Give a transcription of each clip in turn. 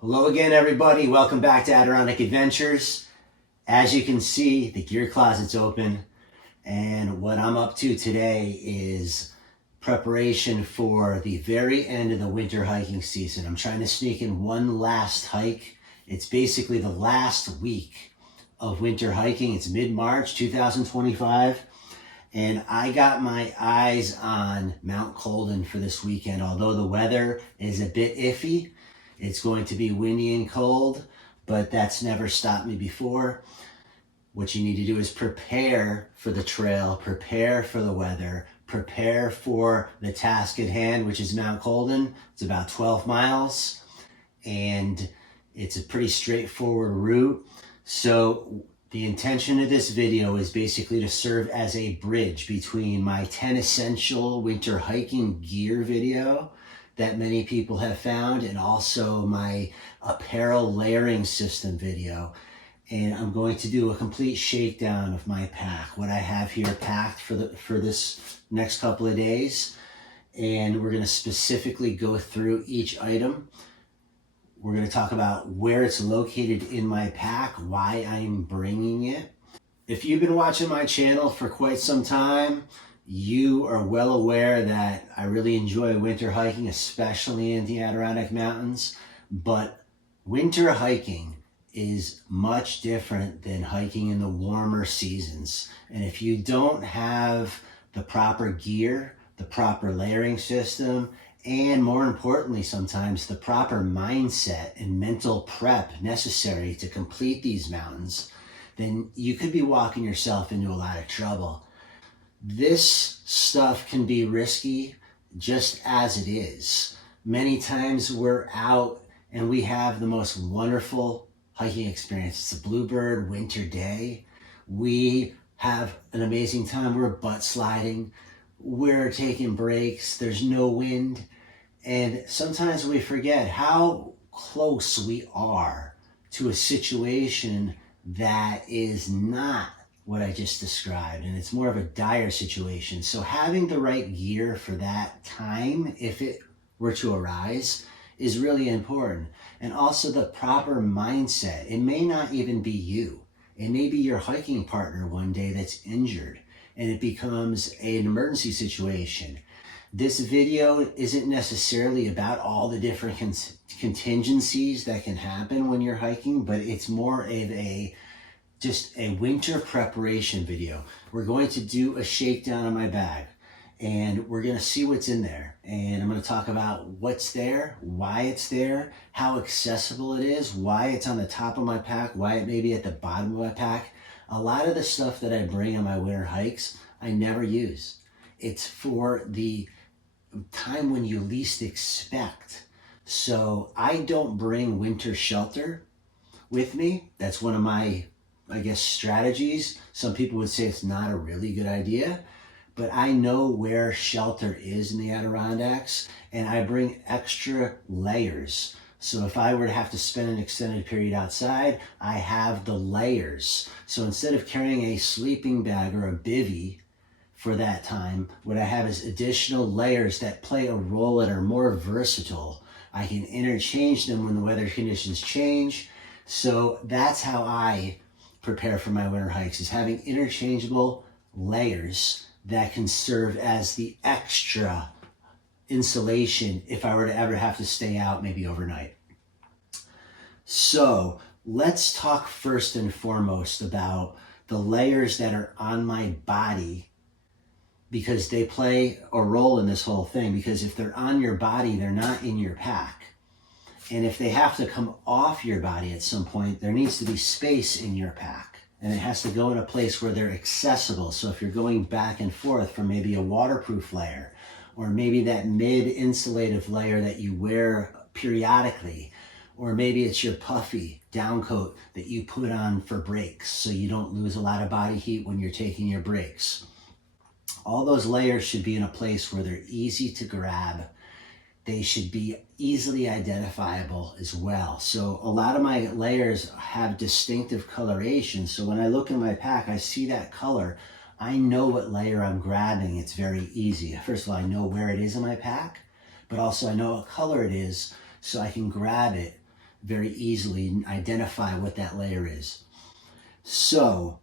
Hello again, everybody. Welcome back to Adirondack Adventures. As you can see, the gear closet's open, and what I'm up to today is preparation for the very end of the winter hiking season. I'm trying to sneak in one last hike. It's basically the last week of winter hiking. It's mid-March 2025, and I got my eyes on Mount Colden for this weekend. Although the weather is a bit iffy, it's going to be windy and cold, but that's never stopped me before. What you need to do is prepare for the trail, prepare for the weather, prepare for the task at hand, which is Mount Colden. It's about 12 miles, and it's a pretty straightforward route. So the intention of this video is basically to serve as a bridge between my 10 essential winter hiking gear video that many people have found, and also my apparel layering system video. And I'm going to do a complete shakedown of my pack, what I have here packed for this next couple of days. And we're going to specifically go through each item. We're going to talk about where it's located in my pack, why I'm bringing it. If you've been watching my channel for quite some time, you are well aware that I really enjoy winter hiking, especially in the Adirondack Mountains. But winter hiking is much different than hiking in the warmer seasons. And if you don't have the proper gear, the proper layering system, and more importantly, sometimes the proper mindset and mental prep necessary to complete these mountains, then you could be walking yourself into a lot of trouble. This stuff can be risky just as it is. Many times we're out and we have the most wonderful hiking experience. It's a bluebird winter day. We have an amazing time. We're butt sliding. We're taking breaks. There's no wind. And sometimes we forget how close we are to a situation that is not what I just described, and it's more of a dire situation. So having the right gear for that time, if it were to arise, is really important. And also the proper mindset. It may not even be you. It may be your hiking partner one day that's injured, and it becomes an emergency situation. This video isn't necessarily about all the different contingencies that can happen when you're hiking, but it's more of just a winter preparation video. We're going to do a shakedown on my bag, and we're going to see what's in there. And I'm going to talk about what's there, why it's there, how accessible it is, why it's on the top of my pack, why it may be at the bottom of my pack. A lot of the stuff that I bring on my winter hikes, I never use. It's for the time when you least expect. So I don't bring winter shelter with me. That's one of my strategies. Some people would say it's not a really good idea, but I know where shelter is in the Adirondacks, and I bring extra layers. So if I were to have to spend an extended period outside, I have the layers. So instead of carrying a sleeping bag or a bivvy for that time, what I have is additional layers that play a role and are more versatile. I can interchange them when the weather conditions change. So that's how I prepare for my winter hikes, is having interchangeable layers that can serve as the extra insulation if I were to ever have to stay out maybe overnight. So let's talk first and foremost about the layers that are on my body, because they play a role in this whole thing. Because if they're on your body, they're not in your pack. And if they have to come off your body at some point, there needs to be space in your pack. And it has to go in a place where they're accessible. So if you're going back and forth from maybe a waterproof layer, or maybe that mid-insulative layer that you wear periodically, or maybe it's your puffy down coat that you put on for breaks so you don't lose a lot of body heat when you're taking your breaks. All those layers should be in a place where they're easy to grab. They should be easily identifiable as well. So a lot of my layers have distinctive coloration. So when I look in my pack, I see that color. I know what layer I'm grabbing. It's very easy. First of all, I know where it is in my pack, but also I know what color it is, so I can grab it very easily and identify what that layer is. So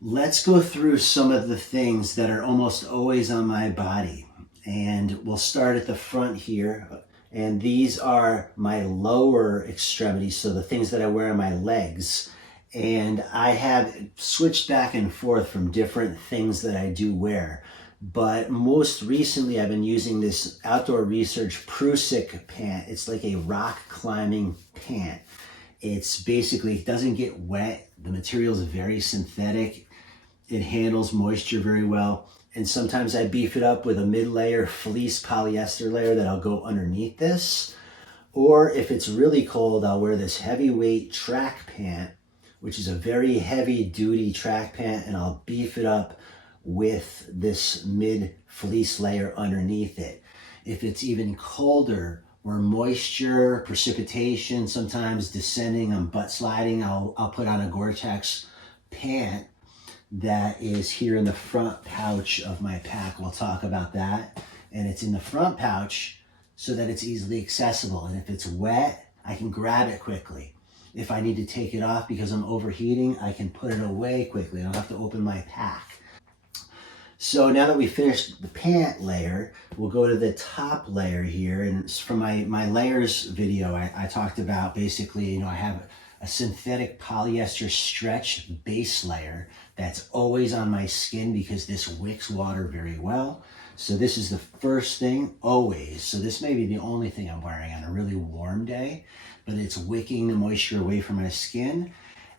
let's go through some of the things that are almost always on my body. And we'll start at the front here. And these are my lower extremities, so the things that I wear on my legs. And I have switched back and forth from different things that I do wear. But most recently, I've been using this Outdoor Research Prusik pant. It's like a rock climbing pant. It's basically, it doesn't get wet. The material is very synthetic. It handles moisture very well. And sometimes I beef it up with a mid-layer fleece polyester layer that I'll go underneath this. Or if it's really cold, I'll wear this heavyweight track pant, which is a very heavy duty track pant, and I'll beef it up with this mid fleece layer underneath it. If it's even colder, or moisture, precipitation, sometimes descending, I'm butt sliding, I'll put on a Gore-Tex pant that is here in the front pouch of my pack. We'll talk about that. And it's in the front pouch so that it's easily accessible. And if it's wet, I can grab it quickly. If I need to take it off because I'm overheating, I can put it away quickly. I don't have to open my pack. So now that we finished the pant layer, we'll go to the top layer here. And it's from my layers video, I talked about basically, I have a synthetic polyester stretch base layer that's always on my skin because this wicks water very well. So this is the first thing, always. So this may be the only thing I'm wearing on a really warm day, but it's wicking the moisture away from my skin.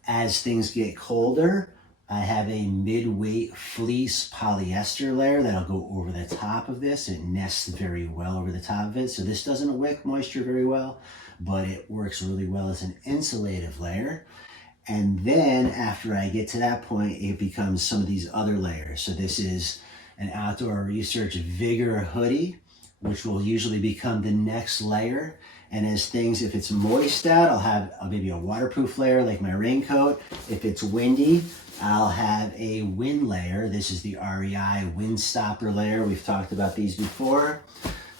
As things get colder, I have a mid-weight fleece polyester layer that'll go over the top of this. It nests very well over the top of it. So this doesn't wick moisture very well, but it works really well as an insulative layer. And then after I get to that point, it becomes some of these other layers. So this is an Outdoor Research Vigor hoodie, which will usually become the next layer. And as things, if it's moist out, I'll have maybe a waterproof layer like my raincoat. If it's windy, I'll have a wind layer. This is the REI wind stopper layer. We've talked about these before.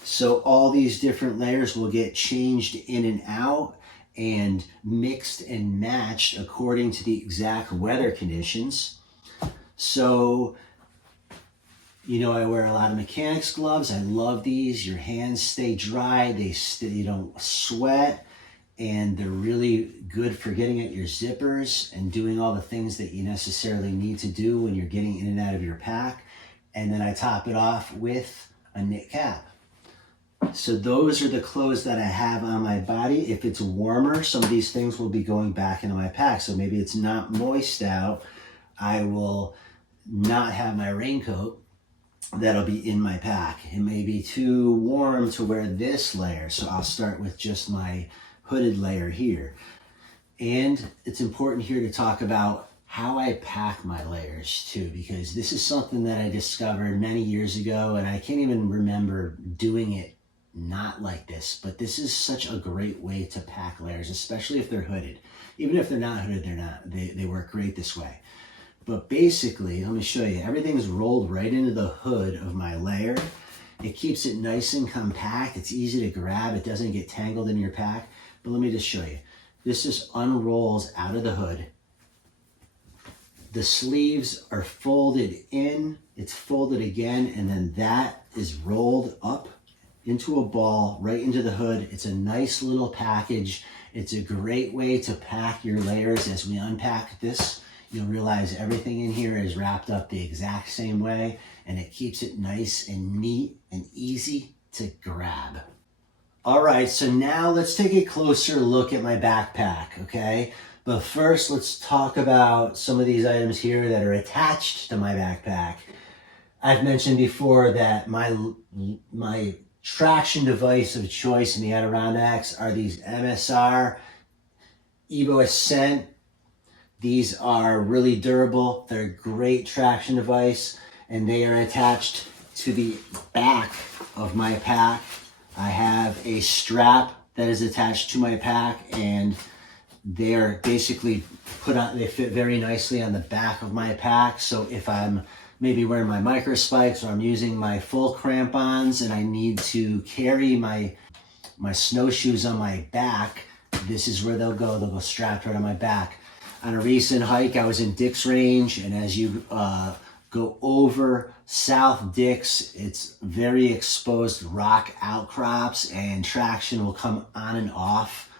So all these different layers will get changed in and out and mixed and matched according to the exact weather conditions. So, I wear a lot of mechanics gloves. I love these. Your hands stay dry. You don't sweat. And they're really good for getting at your zippers and doing all the things that you necessarily need to do when you're getting in and out of your pack. And then I top it off with a knit cap. So those are the clothes that I have on my body. If it's warmer, some of these things will be going back into my pack. So maybe it's not moist out. I will not have my raincoat. That'll be in my pack. It may be too warm to wear this layer. So I'll start with just my hooded layer here. And it's important here to talk about how I pack my layers too, because this is something that I discovered many years ago, and I can't even remember doing it not like this, but this is such a great way to pack layers, especially if they're hooded. Even if they're not hooded, they work great this way. But basically, let me show you, everything's rolled right into the hood of my layer. It keeps it nice and compact. It's easy to grab. It doesn't get tangled in your pack. But let me just show you. This just unrolls out of the hood. The sleeves are folded in, it's folded again, and then that is rolled up into a ball right into the hood. It's a nice little package. It's a great way to pack your layers. As we unpack this, you'll realize everything in here is wrapped up the exact same way, and it keeps it nice and neat and easy to grab. All right, so now let's take a closer look at my backpack, okay? But first, let's talk about some of these items here that are attached to my backpack. I've mentioned before that my traction device of choice in the Adirondacks are these MSR Evo Ascent. These are really durable. They're a great traction device, and they are attached to the back of my pack. I have a strap that is attached to my pack, and they're basically put on, they fit very nicely on the back of my pack. So if I'm maybe wearing my micro spikes or I'm using my full crampons and I need to carry my snowshoes on my back, this is where they'll go strapped right on my back. On a recent hike, I was in Dick's Range, and as you go over South Dick's, it's very exposed rock outcrops, and traction will come on and off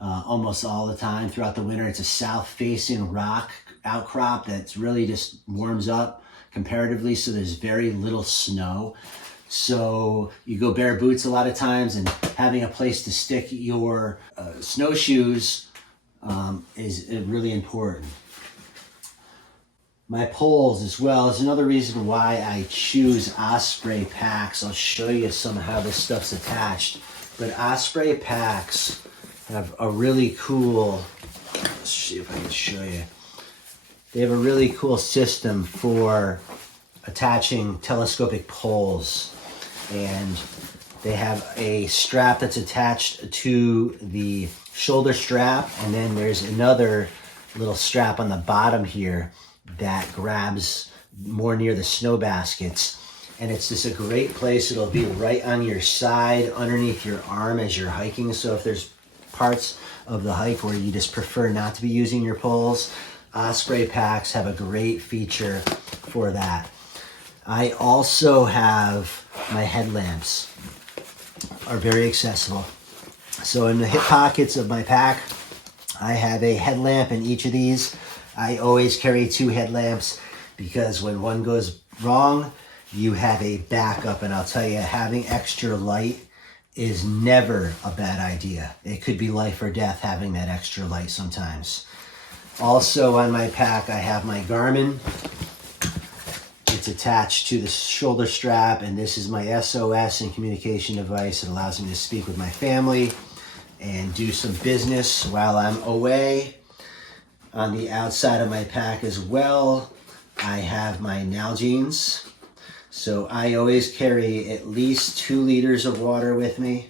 almost all the time throughout the winter. It's a south-facing rock outcrop that's really just warms up comparatively, so there's very little snow. So you go bare boots a lot of times, and having a place to stick your snowshoes is really important. My poles as well is another reason why I choose Osprey packs. I'll show you some of how this stuff's attached. But Osprey packs have a really cool, let's see if I can show you. They have a really cool system for attaching telescopic poles. And they have a strap that's attached to the shoulder strap, and then there's another little strap on the bottom here that grabs more near the snow baskets. And it's just a great place. It'll be right on your side, underneath your arm as you're hiking. So if there's parts of the hike where you just prefer not to be using your poles, Osprey packs have a great feature for that. I also have my headlamps, are very accessible. So in the hip pockets of my pack, I have a headlamp in each of these. I always carry 2 headlamps because when one goes wrong, you have a backup. And I'll tell you, having extra light is never a bad idea. It could be life or death having that extra light sometimes. Also on my pack, I have my Garmin. It's attached to the shoulder strap, and this is my SOS and communication device. It allows me to speak with my family and do some business while I'm away. On the outside of my pack as well, I have my Nalgene's. So I always carry at least 2 liters of water with me,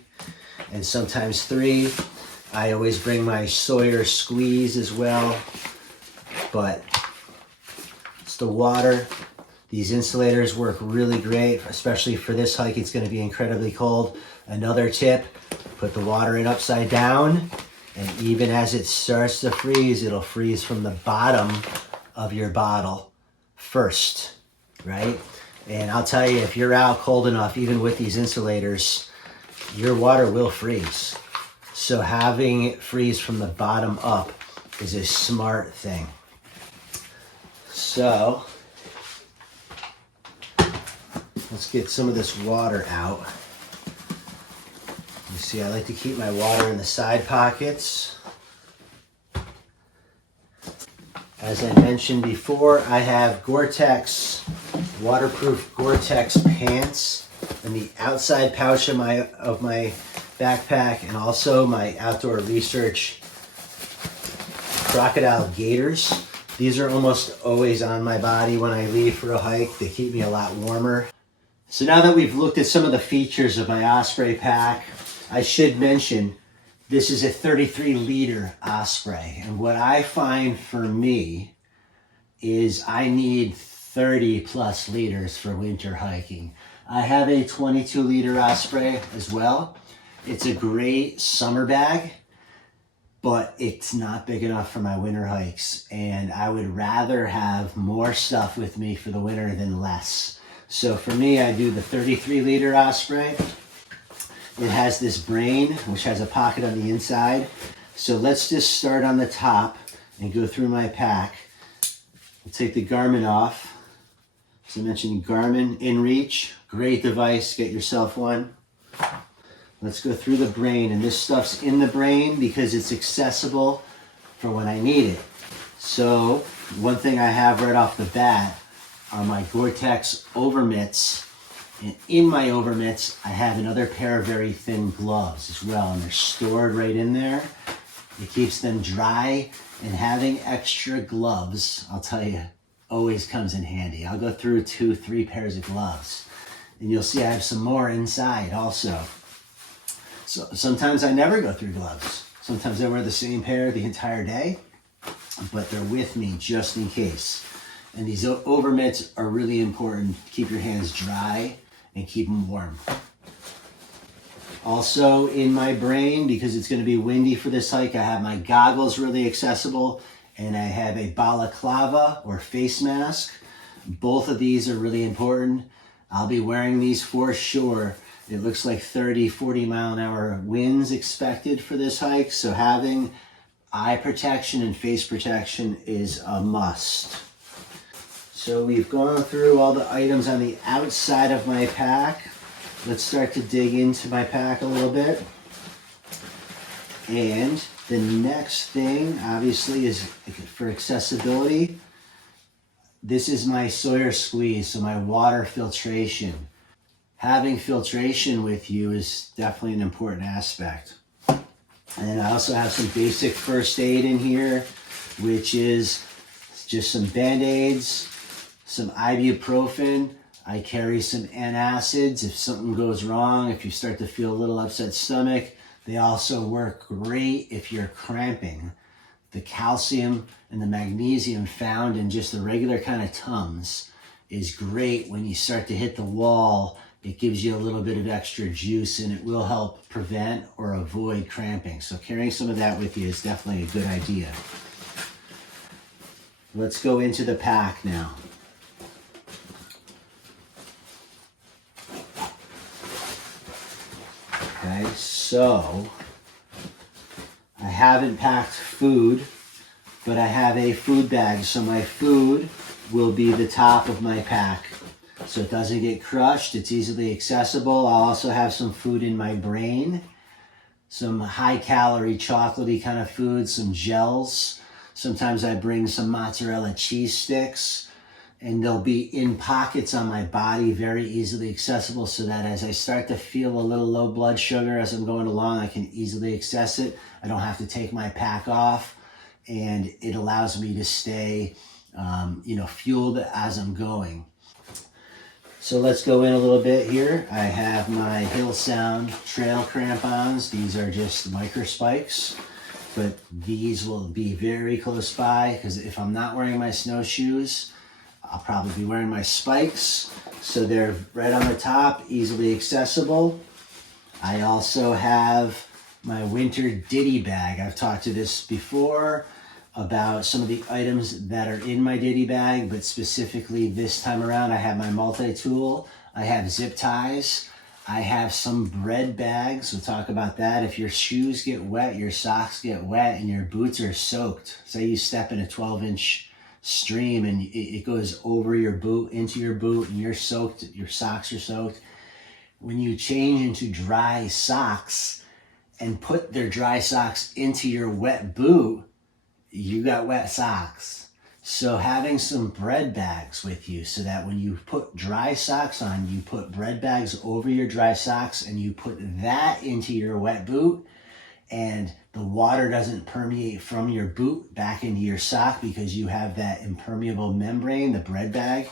and sometimes 3. I always bring my Sawyer Squeeze as well, but it's the water. These insulators work really great, especially for this hike. It's going to be incredibly cold. Another tip, put the water in upside down, and even as it starts to freeze, it'll freeze from the bottom of your bottle first, right? And I'll tell you, if you're out cold enough, even with these insulators, your water will freeze. So having it freeze from the bottom up is a smart thing. So let's get some of this water out. You see, I like to keep my water in the side pockets. As I mentioned before, I have Gore-Tex, waterproof Gore-Tex pants in the outside pouch of my backpack, and also my outdoor research crocodile gaiters. These are almost always on my body when I leave for a hike. They keep me a lot warmer. So now that we've looked at some of the features of my Osprey pack, I should mention this is a 33-liter Osprey. And what I find for me is I need 30 plus liters for winter hiking. I have a 22-liter Osprey as well. It's a great summer bag, but it's not big enough for my winter hikes. And I would rather have more stuff with me for the winter than less. So for me, I do the 33-liter Osprey. It has this brain, which has a pocket on the inside. So let's just start on the top and go through my pack. I'll take the Garmin off. As I mentioned, Garmin InReach, great device, get yourself one. Let's go through the brain, and this stuff's in the brain because it's accessible for when I need it. So one thing I have right off the bat are my Gore-Tex overmitts. And in my overmitts, I have another pair of very thin gloves as well, and they're stored right in there. It keeps them dry, and having extra gloves, I'll tell you, always comes in handy. I'll go through 2-3 pairs of gloves, and you'll see I have some more inside also. So sometimes I never go through gloves. Sometimes I wear the same pair the entire day, but they're with me just in case. And these overmitts are really important. Keep your hands dry and keep them warm. Also in my brain, because it's going to be windy for this hike, I have my goggles really accessible, and I have a balaclava or face mask. Both of these are really important. I'll be wearing these for sure. It looks like 30, 40 mile an hour winds expected for this hike, so having eye protection and face protection is a must. So we've gone through all the items on the outside of my pack. Let's start to dig into my pack a little bit. And the next thing, obviously, is for accessibility. This is my Sawyer squeeze, so my water filtration. Having filtration with you is definitely an important aspect. And I also have some basic first aid in here, which is just some Band-Aids, some ibuprofen. I carry some antacids if something goes wrong, if you start to feel a little upset stomach. They also work great if you're cramping. The calcium and the magnesium found in just the regular kind of Tums is great when you start to hit the wall. It gives you a little bit of extra juice, and it will help prevent or avoid cramping. So carrying some of that with you is definitely a good idea. Let's go into the pack now. Okay, so I haven't packed food, but I have a food bag. So my food will be the top of my pack, so it doesn't get crushed. It's easily accessible. I'll also have some food in my brain, some high calorie, chocolatey kind of food, some gels. Sometimes I bring some mozzarella cheese sticks, and they'll be in pockets on my body, very easily accessible, so that as I start to feel a little low blood sugar as I'm going along, I can easily access it. I don't have to take my pack off, and it allows me to stay fueled as I'm going. So let's go in a little bit here. I have my Hill Sound trail crampons. These are just micro spikes, but these will be very close by, because if I'm not wearing my snowshoes, I'll probably be wearing my spikes. So they're right on the top, easily accessible. I also have my winter ditty bag. I've talked to this before about some of the items that are in my ditty bag, but specifically this time around, I have my multi-tool. I have zip ties. I have some bread bags. We'll talk about that. If your shoes get wet, your socks get wet, and your boots are soaked. Say you step in a 12-inch stream and it goes over your boot, into your boot, and you're soaked, your socks are soaked. When you change into dry socks and put their dry socks into your wet boot, you got wet socks. So having some bread bags with you, so that when you put dry socks on, you put bread bags over your dry socks and you put that into your wet boot, and the water doesn't permeate from your boot back into your sock because you have that impermeable membrane, the bread bag.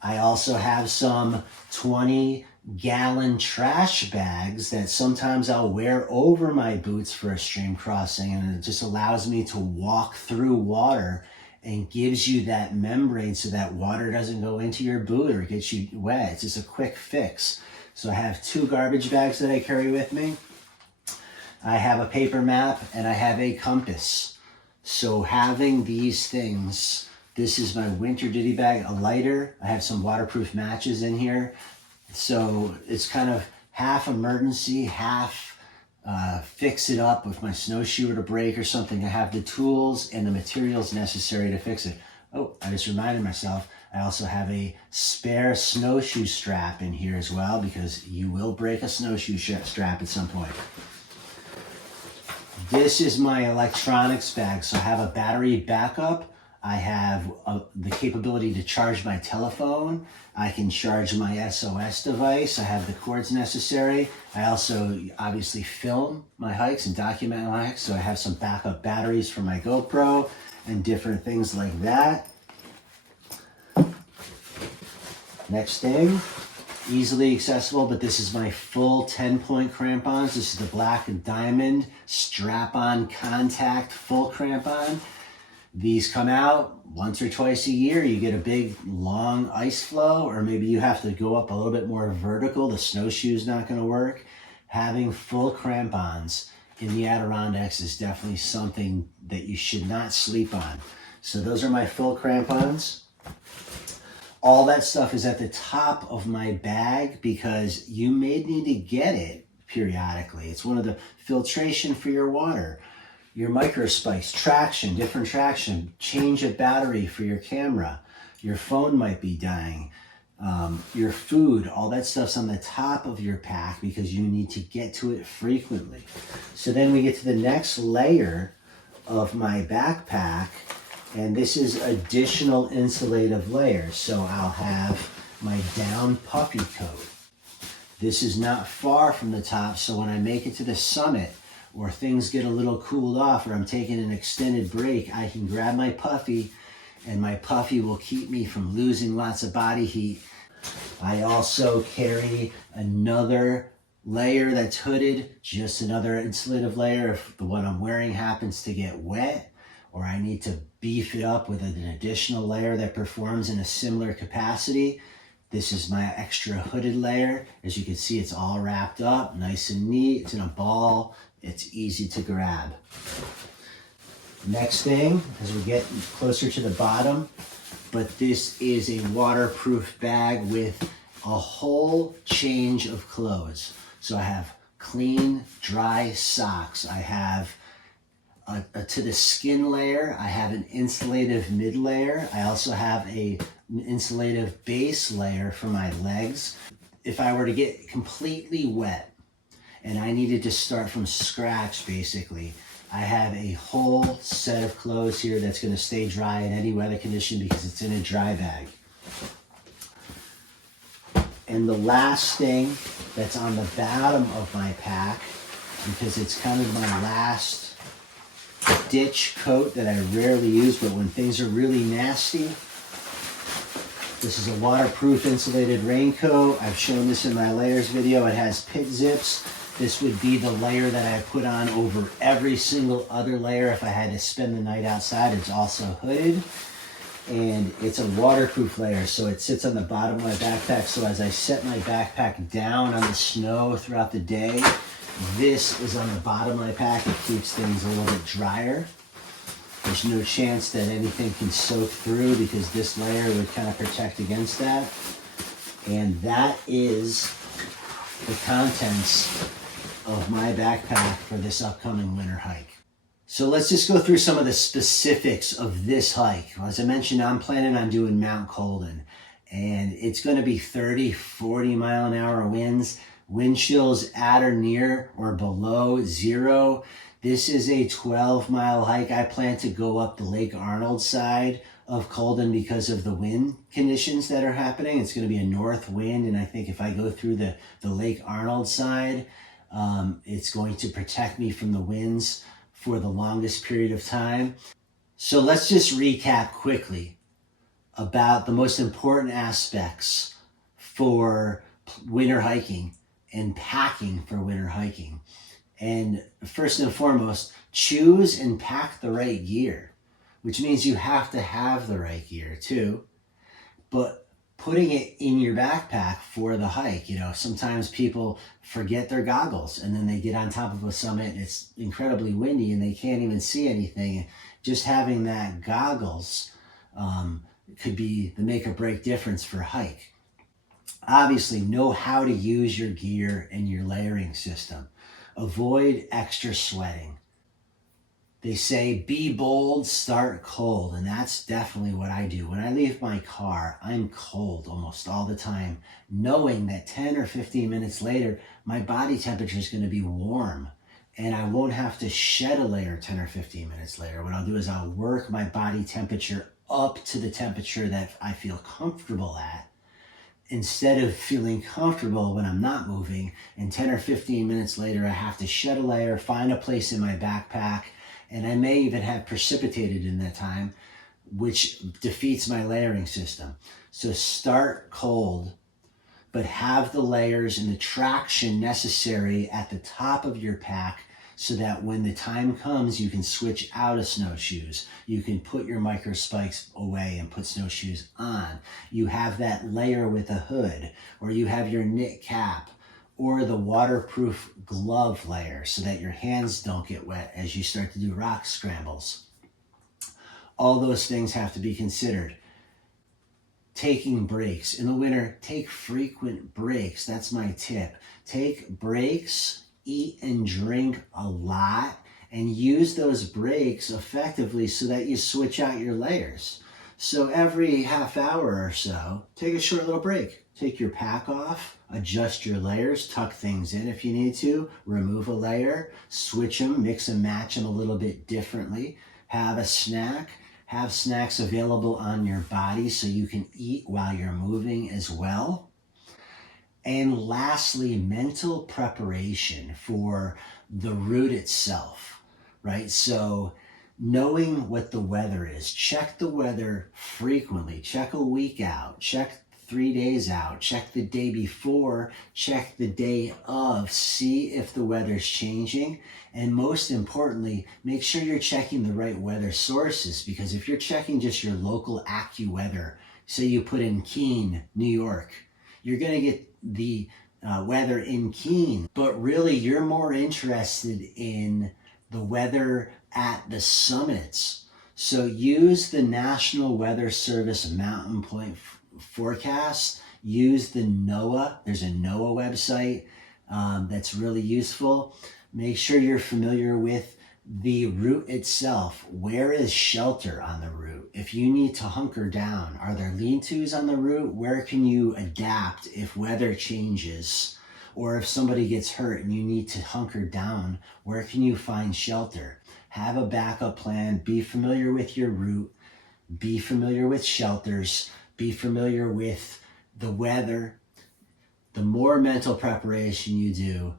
I also have some 20-gallon trash bags that sometimes I'll wear over my boots for a stream crossing, and it just allows me to walk through water and gives you that membrane so that water doesn't go into your boot or get you wet. It's just a quick fix. So I have 2 garbage bags that I carry with me. I have a paper map and I have a compass. So having these things, this is my winter ditty bag, a lighter. I have some waterproof matches in here. So it's kind of half emergency, half fix it up if my snowshoe were to break or something. I have the tools and the materials necessary to fix it. Oh, I just reminded myself, I also have a spare snowshoe strap in here as well, because you will break a snowshoe strap at some point. This is my electronics bag. So I have a battery backup. I have the capability to charge my telephone. I can charge my SOS device. I have the cords necessary. I also obviously film my hikes and document my hikes. So I have some backup batteries for my GoPro and different things like that. Next thing, easily accessible, but this is my full 10-point crampons. This is the Black and Diamond strap-on contact full crampon. These come out once or twice a year. You get a big long ice flow, or maybe you have to go up a little bit more vertical. The snowshoe's not going to work. having full crampons in the Adirondacks is definitely something that you should not sleep on. So those are my full crampons. All that stuff is at the top of my bag because you may need to get it periodically. It's one of the filtration for your water, your microspikes, traction, different traction, change of battery for your camera. Your phone might be dying. Your food, all that stuff's on the top of your pack because you need to get to it frequently. So then we get to the next layer of my backpack, and this is additional insulative layers. So I'll have my down puffy coat. This is not far from the top, so when I make it to the summit or things get a little cooled off or I'm taking an extended break, I can grab my puffy, and my puffy will keep me from losing lots of body heat. I also carry another layer that's hooded, just another insulative layer if the one I'm wearing happens to get wet, or I need to beef it up with an additional layer that performs in a similar capacity. This is my extra hooded layer. As you can see, it's all wrapped up, nice and neat. It's in a ball. It's easy to grab. Next thing, as we get closer to the bottom, but this is a waterproof bag with a whole change of clothes. So I have clean, dry socks. I have to the skin layer, I have an insulative mid layer. I also have an insulative base layer for my legs. If I were to get completely wet and I needed to start from scratch, basically, I have a whole set of clothes here that's going to stay dry in any weather condition because it's in a dry bag. And the last thing that's on the bottom of my pack, because it's kind of my last ditch coat that I rarely use, but when things are really nasty, this is a waterproof insulated raincoat. I've shown this in my layers video. It has pit zips. This would be the layer that I put on over every single other layer if I had to spend the night outside. It's also hooded, and it's a waterproof layer, so it sits on the bottom of my backpack. So as I set my backpack down on the snow throughout the day, this is on the bottom of my pack. It keeps things a little bit drier. There's no chance that anything can soak through because this layer would kind of protect against that. And that is the contents of my backpack for this upcoming winter hike. So let's just go through some of the specifics of this hike. As I mentioned, I'm planning on doing Mount Colden, and it's going to be 30, 40 mile an hour winds. Wind chills at or near or below zero. This is a 12-mile hike. I plan to go up the Lake Arnold side of Colden because of the wind conditions that are happening. It's going to be a north wind, and I think if I go through the Lake Arnold side, it's going to protect me from the winds for the longest period of time. So let's just recap quickly about the most important aspects for winter hiking and packing for winter hiking. And first and foremost, choose and pack the right gear, which means you have to have the right gear too. But putting it in your backpack for the hike, sometimes people forget their goggles and then they get on top of a summit and it's incredibly windy and they can't even see anything. Just having that goggles could be the make or break difference for a hike. Obviously, know how to use your gear and your layering system. Avoid extra sweating. They say, be bold, start cold, and that's definitely what I do. When I leave my car, I'm cold almost all the time, knowing that 10 or 15 minutes later, my body temperature is going to be warm, and I won't have to shed a layer 10 or 15 minutes later. What I'll do is I'll work my body temperature up to the temperature that I feel comfortable at, instead of feeling comfortable when I'm not moving, and 10 or 15 minutes later, I have to shed a layer, find a place in my backpack, and I may even have precipitated in that time, which defeats my layering system. So start cold, but have the layers and the traction necessary at the top of your pack so that when the time comes, you can switch out of snowshoes. You can put your micro spikes away and put snowshoes on. You have that layer with a hood, or you have your knit cap, or the waterproof glove layer so that your hands don't get wet as you start to do rock scrambles. All those things have to be considered. Taking breaks. In the winter, take frequent breaks. That's my tip. Take breaks, eat and drink a lot, and use those breaks effectively so that you switch out your layers. So every half hour or so, take a short little break. Take your pack off, adjust your layers, tuck things in if you need to, remove a layer, switch them, mix and match them a little bit differently. Have a snack. Have snacks available on your body so you can eat while you're moving as well. And lastly, mental preparation for the route itself, right? So knowing what the weather is, check the weather frequently, check a week out, check 3 days out, check the day before, check the day of, see if the weather's changing. And most importantly, make sure you're checking the right weather sources, because if you're checking just your local AccuWeather, say you put in Keene, New York, you're gonna get the weather in Keene, but really you're more interested in the weather at the summits. So use the National Weather Service Mountain Point forecast, use the NOAA. There's a NOAA website that's really useful. Make sure you're familiar with the route itself. Where is shelter on the route? If you need to hunker down, are there lean-tos on the route? Where can you adapt if weather changes? Or if somebody gets hurt and you need to hunker down, where can you find shelter? Have a backup plan. Be familiar with your route. Be familiar with shelters. Be familiar with the weather. The more mental preparation you do,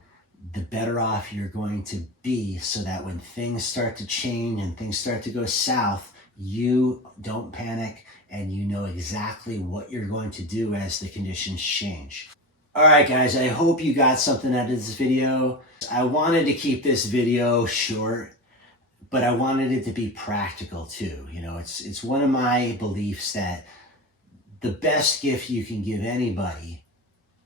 the better off you're going to be, so that when things start to change and things start to go south, you don't panic and you know exactly what you're going to do as the conditions change. All right, guys, I hope you got something out of this video. I wanted to keep this video short, but I wanted it to be practical too. You know, it's one of my beliefs that the best gift you can give anybody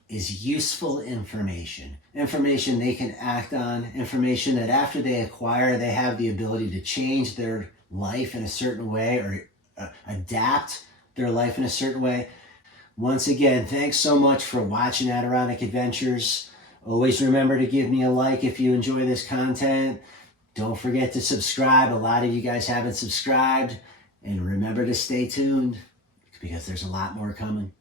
is useful information. Information they can act on, information that after they acquire, they have the ability to change their life in a certain way, or adapt their life in a certain way. Once again, thanks so much for watching Adirondack Adventures. Always remember to give me a like if you enjoy this content. Don't forget to subscribe. A lot of you guys haven't subscribed. And remember to stay tuned, because there's a lot more coming.